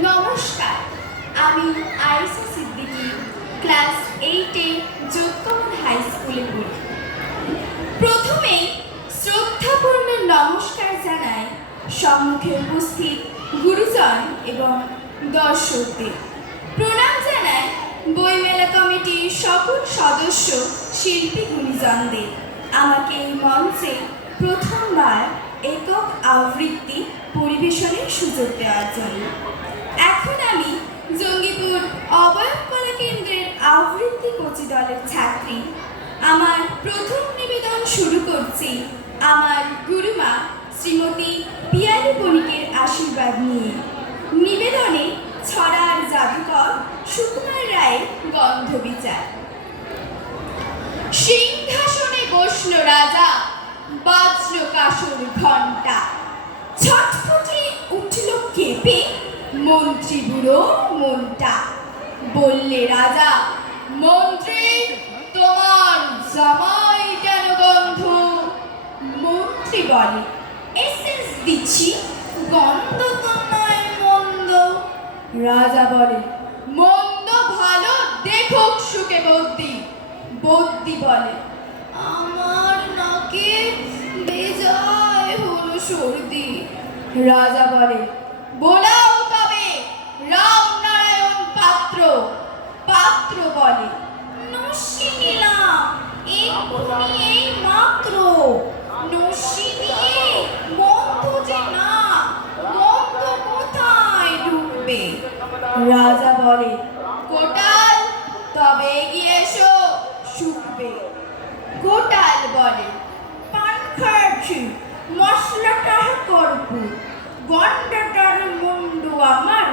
নমস্কার। আমি আয়েশা সিদ্দিকি, ক্লাস এইটে যোগ্যমন হাই স্কুলে পড়ি। প্রথমেই শ্রদ্ধাপূর্ণ নমস্কার জানাই সম্মুখে উপস্থিত গুরুজন এবং দর্শকদের। প্রণাম জানাই বইমেলা কমিটির সকল সদস্য, শিল্পী গুণীজনদের। আমাকে এই মঞ্চে প্রথমবার একক আবৃত্তি পরিবেশনের সুযোগ দেওয়ার জন্য। এখন আমি জঙ্গিপুর অবয়ব কলা কেন্দ্রের আবৃত্তি কোচি দলের ছাত্রী। আমার প্রথম নিবেদন শুরু করছি আমার গুরুমা শ্রীমতী পিয়ালি বণিকের আশীর্বাদ নিয়ে। নিবেদনে ছড়ার জাদুকর সুকুমার রায়ের গন্ধ বিচার। সিংহাসনে বসল রাজা, বাজল কাসর ঘণ্টা ছটফটে উঠল কেঁপে মন্ত্রী বুড়োর মনটা। বললে রাজা, মন্ত্রী, তোমার জামাই কেন গন্ধ মন্ত্রী বলে এসেন্স দিচ্ছি, গন্ধ তো মন্দ। রাজা বলে, মন্দ ভালো, দেখুক সুখে বদ্যি বদ্যি বলে, আমার নাকে বেজায় হলো সর্দি। রাজা বলে বোলাও তবে রামনারায়ণ পাত্র পাত্র বলে। যে না কোথায় ঢুকবে রাজা বলে, কোটাল, তবে এগিয়ে এসো, শুকবে। গোটাল বলে, পান খাচ্ছি, মশলাটা কর্পূর গন্ডাটার মুন্ডু আমার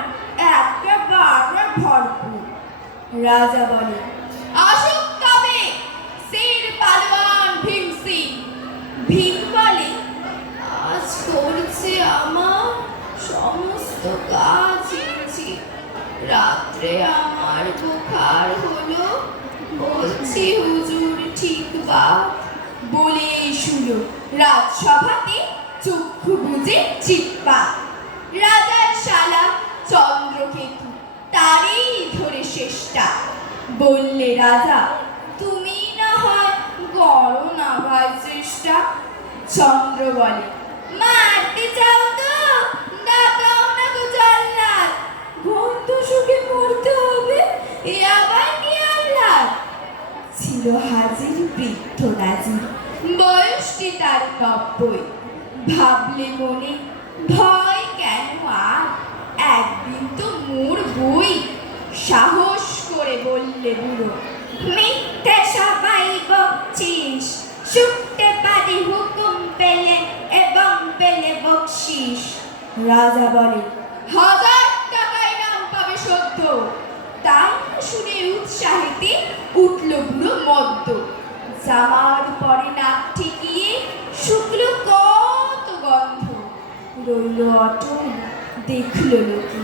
একেবারে ভরপুর। রাজা বলে আসুক তবে সির পালোয়ান ভীম সিং ভীম বলে আজ করছে আমার সমস্ত কাজ রাত্রে আমার বুখার হলো বলছি হুজুর ঠিক বা বলে রাজসভাতে চক্ষু বুঝে চিৎপা রাজার শালা চন্দ্রকেতু তারই শেষটা বললে রাজা, তুমি না হয় গড় না ভাই চেষ্টা। চন্দ্র বলে, মারতে চাও তো? ডাকাও না গো জল্লাদ। গন্ধ সুখে মরতে হবে, এ আবার কি আল্লাহ ছিল হাজির বৃদ্ধ বয়সটি তার নব্বই? ভাবলে মনে, ভয় কেন আর বললে বুড়ো মিথ্যে সবাই বকছিস শুনতে পারি হুকুম পেলে এবং পেলে বকশিস। রাজা বলে হাজার টাকায় নাম পাবে সত্য তাই শুনে উৎসাহিতে উঠল বুড়ো মদ্য জামার পরে নাক ঠেকিয়ে শুকলো কত গন্ধ। রইল অটল দেখল লোকে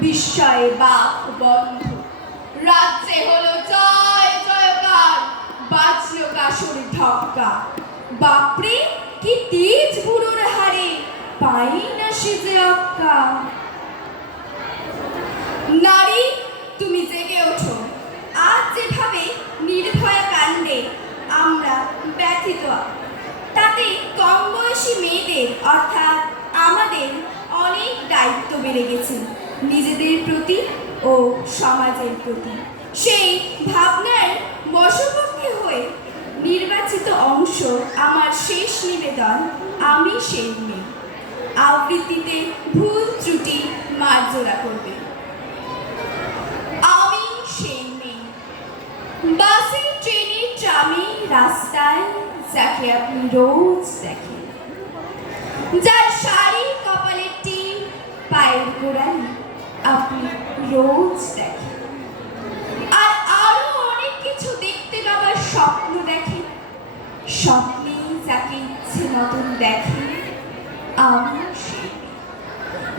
বিস্ময়ে বাপ বন্ধ। রাজ্যে হলো জয়, জয়কার। বাজলো কাসরে ঢক্কা বাপরে, কি তেজ বুড়োর হারে পাই না সেজে অক্কা নারী, তুমি জেগে ওঠো। আজ যেভাবে নির্ভয়া কাণ্ডে আমরা ব্যথিত, তাতে কম বয়সী মেয়েদের, অর্থাৎ আমাদের অনেক দায়িত্ব বেড়ে গেছে। নিজেদের প্রতি ও সমাজের প্রতি। সেই ভাবনার বশবর্তী হয়ে নির্বাচিত অংশ আমার শেষ নিবেদন, আমি সেই মেয়ে। আবৃত্তিতে ভুল ত্রুটি মার্জনা করবে। আমি সেই মেয়ে। বাসে, ট্রেনে, ট্রামে, রাস্তায়, যাকে আপনি রোজ দেখেন। যার শাড়ি কপালের টিন, পায়ের গোড়ায় আপনি রোজ দেখেন আর আরও অনেক কিছু দেখতে স্বপ্ন দেখেন ইচ্ছে মতন দেখেন আমি সেই।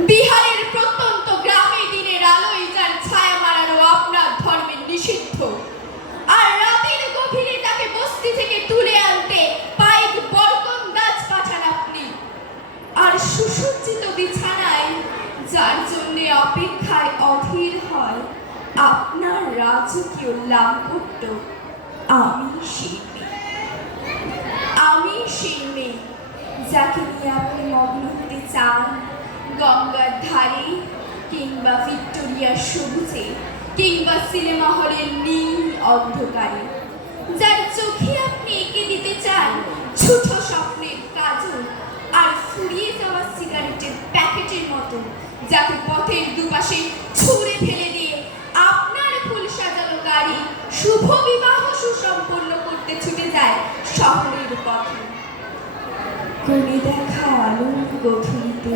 বিহারের প্রত্যন্ত গ্রামে দিনের আলোয় যার ছায়া মারানো আপনার ধর্মের নিষিদ্ধ আর রাতের গভীরে তাকে বস্তি থেকে তুলে আনতে পাইক বরকন গাছ পাঠান আপনি আর সুসজ্জিত বিছানায় যার জন্যে অপেক্ষায় অধীর হয় আপনার রাজকীয় লাম্পট্য আমি আমি যাকে নিয়ে আপনি মগ্ন হতে চান। গঙ্গার ধারে কিংবা সবুজে কিংবা সিনেমা হলের নীল অন্ধকারে। যার চোখে আপনি এঁকে দিতে চান ছোট স্বপ্নের কাজল আর ফুরিয়ে যাওয়া সিগারেটের প্যাকেটের মতো, যাকে পথের দুপাশে ছুঁড়ে ফেলে দিয়ে আপনার ফুল সাজানো গাড়ি শুভ বিবাহ সুসম্পন্ন করতে ছুটে যায় শহরের পথে। কোণে দেখা আলোর গভীরিতে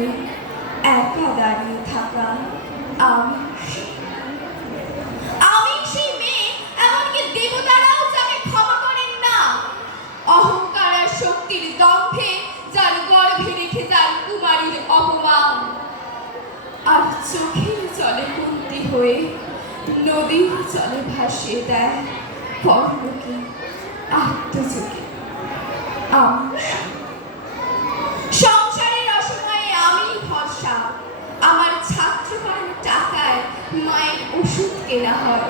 একা দাঁড়িয়ে থাকা আমি আমি এমনকি দেবতারাও ক্ষমা করেন না। অহংকার আর শক্তির দম্ভে যার গর্ভে রেখে যার কুমারীর অপমান। আর চোখের জলে কুন্তি হয়ে নদীর চলে ভাসিয়ে দেয় কর্মকে আত্মযোগে। সংসারের অসময়ে আমি ভরসা। আমার ছাত্র টাকায় মায়ের ওষুধ কেনা হয়।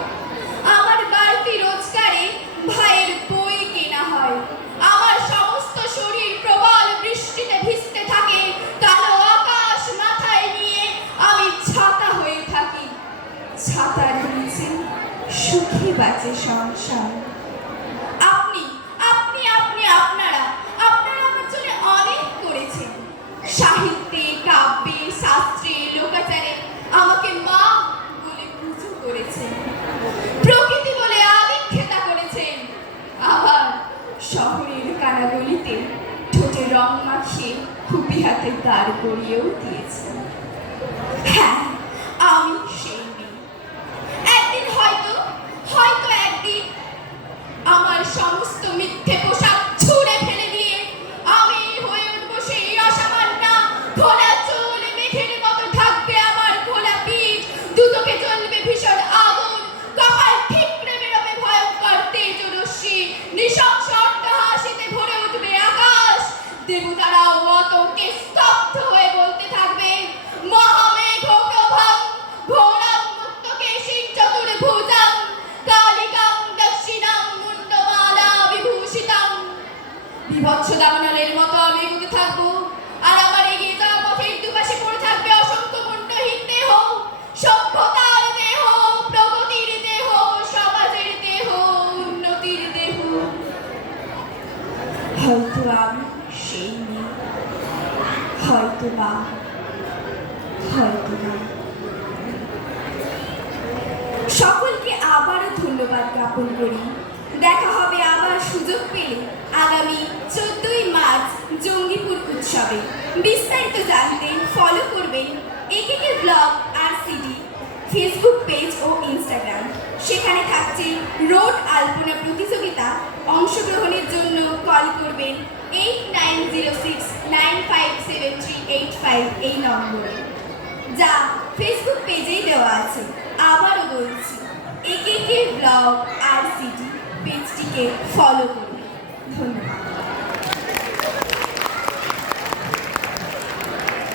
নিচে সুখী বাঁচে সংসার। আপনি আপনি আপনি, আপনারা আপনারা আমার জন্য অনেক করেছেন। সাহিত্যে, কাব্যে, শাস্ত্রে, লোকাচারে আমাকে মা বলে পুজো করেছেন। প্রকৃতি বলে আদিক্ষেতা করেছেন। আবার শহরের কানাগলিতে ঠোঁটে রং মাখিয়ে খুপি হাতে দাঁড় করিয়েও দিয়েছেন। হ্যাঁ বিভৎস দাবানলের মতো আমি থাকব। আর আমার এগিয়ে যাওয়া পথের দুপাশে পড়ে থাকবে অসংখ্য মুন্ডহীন দেহ। সভ্যতার দেহ, প্রগতির দেহ, সমাজের দেহ, উন্নতির দেহ। হয়তো সেই মেয়ে হয়তো সকলকে আবারও ধন্যবাদ জ্ঞাপন করি। দেখা হবে সুযোগ পেলে আগামী চোদ্দই মার্চ জঙ্গিপুর উৎসবে। বিস্তারিত জানতে ফলো করবেন একেকে ব্লগ আর সিডি ফেসবুক পেজ ও ইনস্টাগ্রাম সেখানে থাকছে রোড আলপনা প্রতিযোগিতা। অংশগ্রহণের জন্য কল করবেন eight nine zero six nine five seven three eight five এই নম্বরে। যা ফেসবুক পেজেই দেওয়া আছে। আবারও বলছি একে কে ব্লগ আর সিটি পেজটিকে ফলো করুন ধন্যবাদ